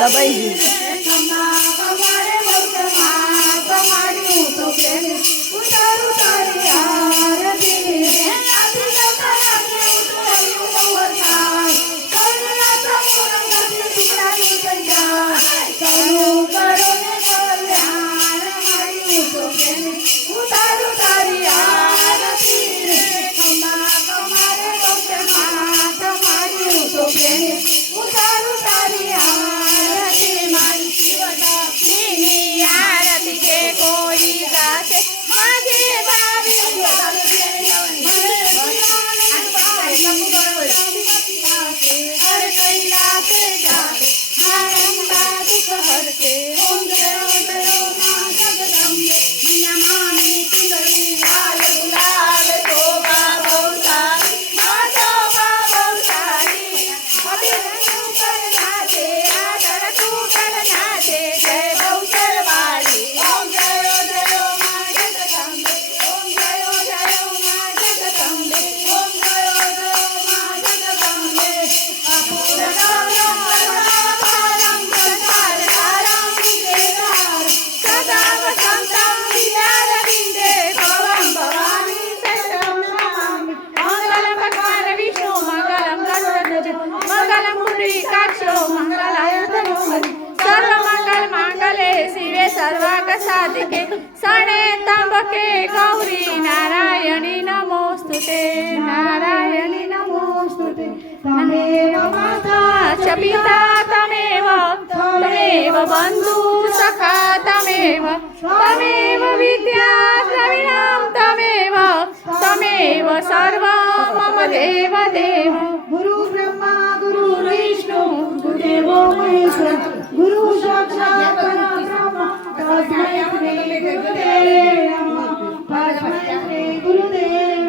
દબાઈ ગયું. सर्वांगसाधिके शरणे त्र्यंबके गौरी नारायणी नमोस्तुते नारायणी नमोस्तुते तमेव माता च पिता तमेव बन्धु सखा तमेव विद्या द्रविणं तमेव सर्वं मम देव गुरु ब्रह्मा गुरु विष्णु गुरुदेवो महेश्वर गुरु साक्षात् गुरुदेव